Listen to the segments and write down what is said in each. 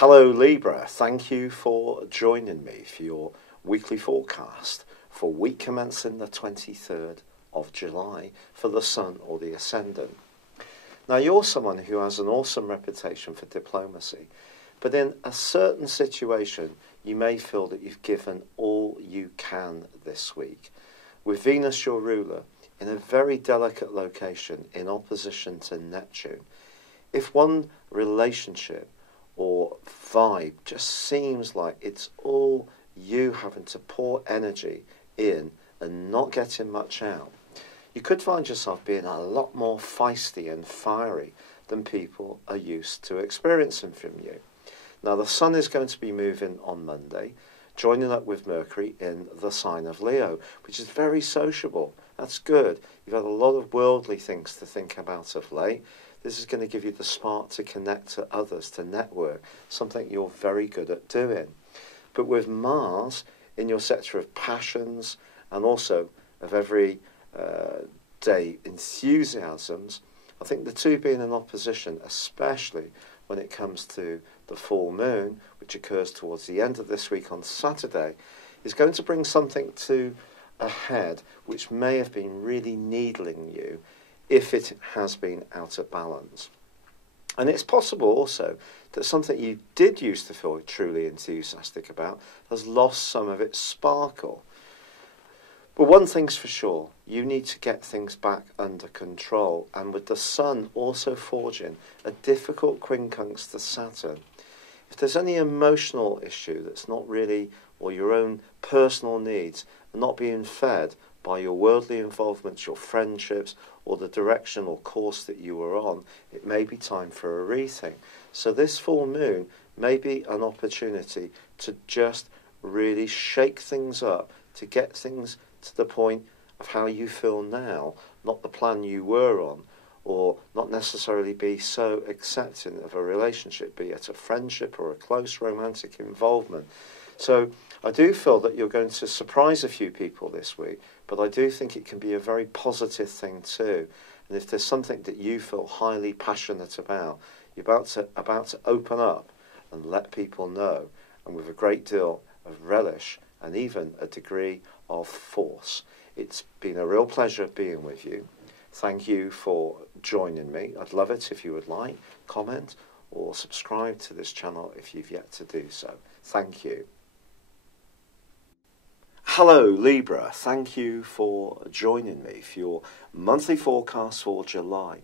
Hello Libra, thank you for joining me for your weekly forecast for week commencing the 23rd of July for the Sun or the Ascendant. Now you're someone who has an awesome reputation for diplomacy, but in a certain situation you may feel that you've given all you can this week. With Venus, your ruler, in a very delicate location in opposition to Neptune, if one relationship or vibe just seems like it's all you having to pour energy in and not getting much out, you could find yourself being a lot more feisty and fiery than people are used to experiencing from you. Now the Sun is going to be moving on Monday, joining up with Mercury in the sign of Leo, which is very sociable. That's good. You've had a lot of worldly things to think about of late. This is going to give you the spark to connect to others, to network, something you're very good at doing. But with Mars in your sector of passions and also of every day enthusiasms, I think the two being in opposition, especially when it comes to the full moon, which occurs towards the end of this week on Saturday, is going to bring something to a head which may have been really needling you if it has been out of balance. And it's possible also that something you did used to feel truly enthusiastic about has lost some of its sparkle. But one thing's for sure, you need to get things back under control, and with the Sun also forging a difficult quincunx to Saturn, if there's any emotional issue that's not really, or your own personal needs are not being fed by your worldly involvements, your friendships, or the direction or course that you were on, it may be time for a rethink. So this full moon may be an opportunity to just really shake things up, to get things to the point of how you feel now, not the plan you were on, or not necessarily be so accepting of a relationship, be it a friendship or a close romantic involvement. So I do feel that you're going to surprise a few people this week, but I do think it can be a very positive thing too. And if there's something that you feel highly passionate about, you're about to open up and let people know, and with a great deal of relish and even a degree of force. It's been a real pleasure being with you. Thank you for joining me. I'd love it if you would like, comment, or subscribe to this channel if you've yet to do so. Thank you. Hello Libra, thank you for joining me for your monthly forecast for July.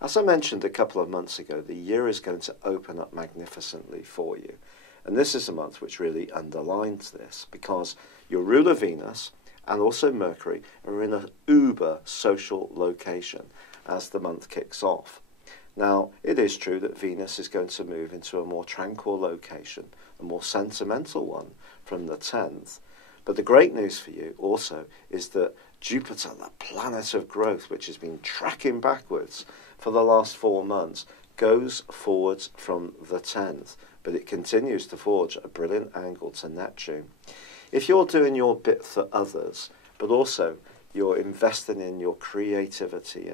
As I mentioned a couple of months ago, the year is going to open up magnificently for you. And this is a month which really underlines this, because your ruler Venus and also Mercury are in an uber social location as the month kicks off. Now, it is true that Venus is going to move into a more tranquil location, a more sentimental one from the 10th. But the great news for you also is that Jupiter, the planet of growth, which has been tracking backwards for the last 4 months, goes forwards from the 10th, but it continues to forge a brilliant angle to Neptune. If you're doing your bit for others, but also you're investing in your creativity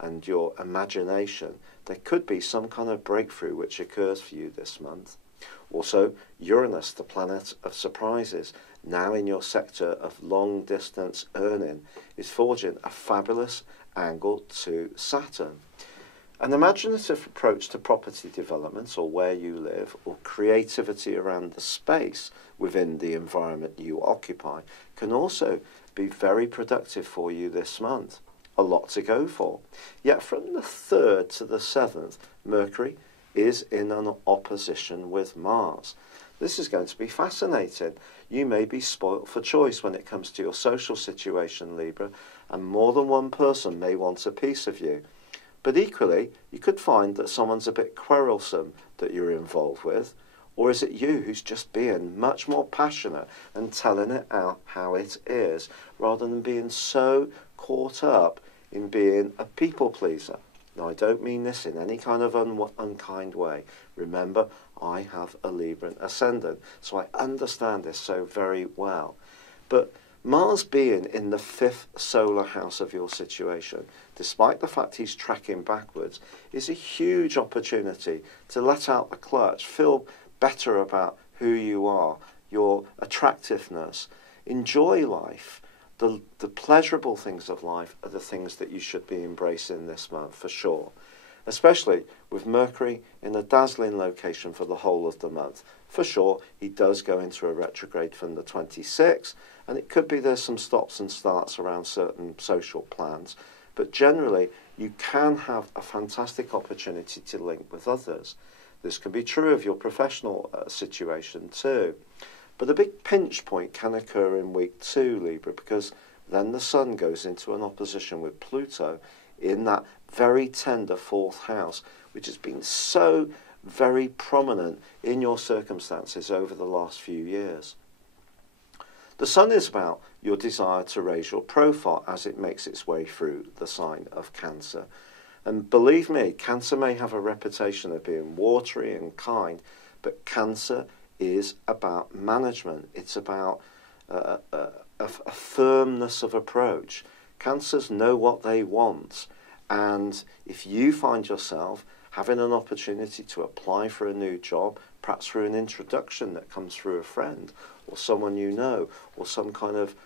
and your imagination, there could be some kind of breakthrough which occurs for you this month. Also, Uranus, the planet of surprises, now in your sector of long-distance earning, is forging a fabulous angle to Saturn. An imaginative approach to property development, or where you live, or creativity around the space within the environment you occupy, can also be very productive for you this month. A lot to go for. Yet from the 3rd to the 7th, Mercury is in an opposition with Mars. This is going to be fascinating. You may be spoilt for choice when it comes to your social situation, Libra, and more than one person may want a piece of you. But equally, you could find that someone's a bit quarrelsome that you're involved with, or is it you who's just being much more passionate and telling it out how it is, rather than being so caught up in being a people pleaser? Now, I don't mean this in any kind of unkind way. Remember, I have a Libran ascendant, so I understand this so very well. But Mars being in the 5th solar house of your situation, despite the fact he's tracking backwards, is a huge opportunity to let out the clutch, feel better about who you are, your attractiveness, enjoy life. The pleasurable things of life are the things that you should be embracing this month for sure, especially with Mercury in a dazzling location for the whole of the month. For sure, he does go into a retrograde from the 26th, and it could be there's some stops and starts around certain social plans, but generally you can have a fantastic opportunity to link with others. This can be true of your professional situation too. But a big pinch point can occur in week 2, Libra, because then the Sun goes into an opposition with Pluto in that very tender 4th house, which has been so very prominent in your circumstances over the last few years. The Sun is about your desire to raise your profile as it makes its way through the sign of Cancer. And believe me, Cancer may have a reputation of being watery and kind, but Cancer is about management. It's about a firmness of approach. Cancers know what they want. And if you find yourself having an opportunity to apply for a new job, perhaps through an introduction that comes through a friend or someone you know, or some kind of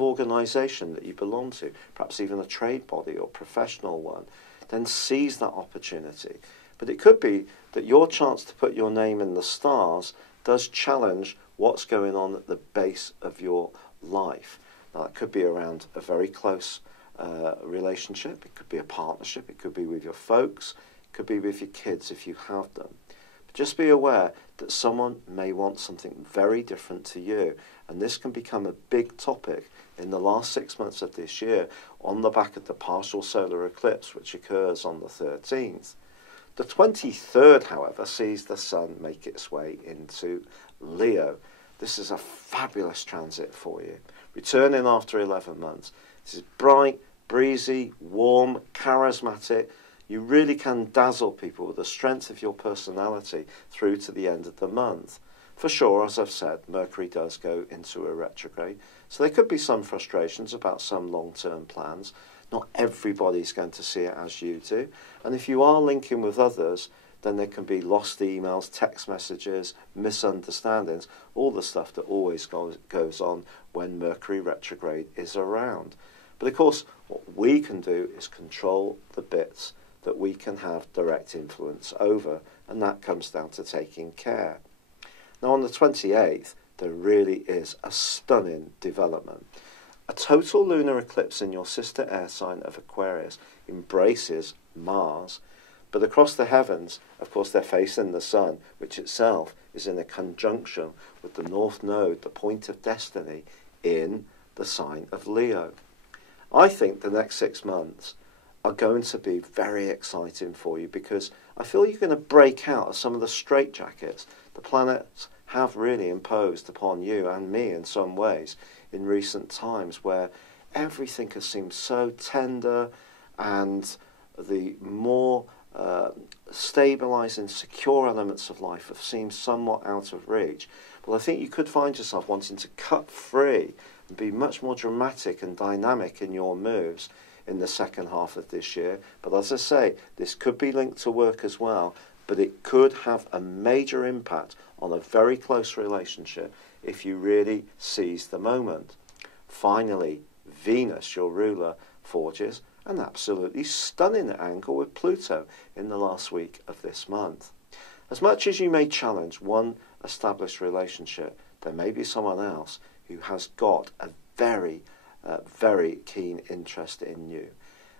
organisation that you belong to, perhaps even a trade body or professional one, then seize that opportunity. But it could be that your chance to put your name in the stars does challenge what's going on at the base of your life. Now, it could be around a very close relationship, it could be a partnership, it could be with your folks, it could be with your kids if you have them. But just be aware that someone may want something very different to you, and this can become a big topic in the last 6 months of this year on the back of the partial solar eclipse which occurs on the 13th. The 23rd, however, sees the Sun make its way into Leo. This is a fabulous transit for you. Returning after 11 months. This is bright, breezy, warm, charismatic. You really can dazzle people with the strength of your personality through to the end of the month. For sure, as I've said, Mercury does go into a retrograde, so there could be some frustrations about some long-term plans. Not everybody's going to see it as you do. And if you are linking with others, then there can be lost emails, text messages, misunderstandings, all the stuff that always goes on when Mercury retrograde is around. But of course, what we can do is control the bits that we can have direct influence over, and that comes down to taking care. Now, on the 28th, there really is a stunning development. A total lunar eclipse in your sister air sign of Aquarius embraces Mars, but across the heavens, of course, they're facing the Sun, which itself is in a conjunction with the North Node, the point of destiny, in the sign of Leo. I think the next 6 months are going to be very exciting for you, because I feel you're going to break out of some of the straitjackets the planets have really imposed upon you and me in some ways in recent times, where everything has seemed so tender and the more stabilising, secure elements of life have seemed somewhat out of reach. Well, I think you could find yourself wanting to cut free and be much more dramatic and dynamic in your moves in the second half of this year. But as I say, this could be linked to work as well, but it could have a major impact on a very close relationship if you really seize the moment. Finally, Venus, your ruler, forges an absolutely stunning angle with Pluto in the last week of this month. As much as you may challenge one established relationship, there may be someone else who has got a very keen interest in you.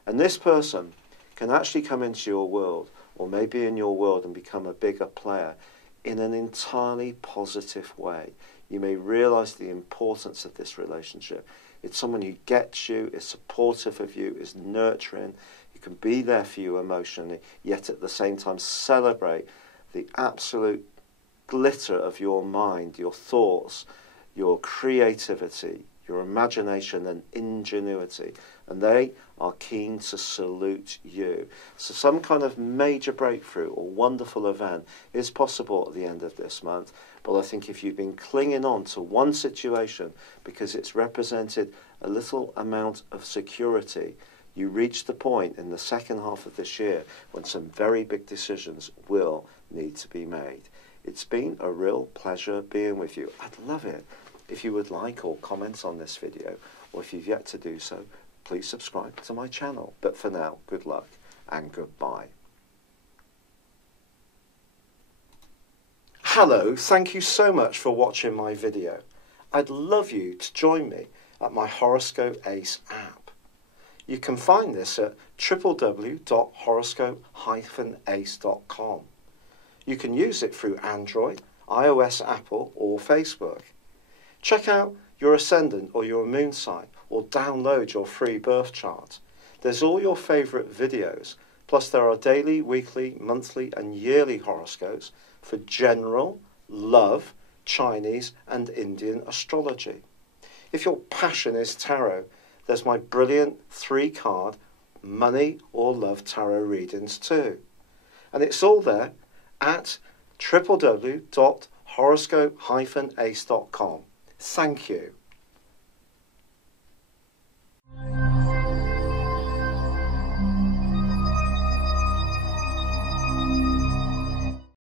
And this person can actually come into your world, or maybe in your world, and become a bigger player in an entirely positive way. You may realise the importance of this relationship. It's someone who gets you, is supportive of you, is nurturing. You can be there for you emotionally, yet at the same time celebrate the absolute glitter of your mind, your thoughts, your creativity, your imagination and ingenuity, and they are keen to salute you. So some kind of major breakthrough or wonderful event is possible at the end of this month, but I think if you've been clinging on to one situation because it's represented a little amount of security, you reach the point in the second half of this year when some very big decisions will need to be made. It's been a real pleasure being with you. I'd love it if you would like or comment on this video, or if you've yet to do so, please subscribe to my channel. But for now, good luck and goodbye. Hello, thank you so much for watching my video. I'd love you to join me at my Horoscope Ace app. You can find this at www.horoscope-ace.com. You can use it through Android, iOS, Apple or Facebook. Check out your ascendant or your moon sign, or download your free birth chart. There's all your favourite videos, plus there are daily, weekly, monthly and yearly horoscopes for general, love, Chinese and Indian astrology. If your passion is tarot, there's my brilliant 3-card money or love tarot readings too. And it's all there at www.horoscope-ace.com. Thank you.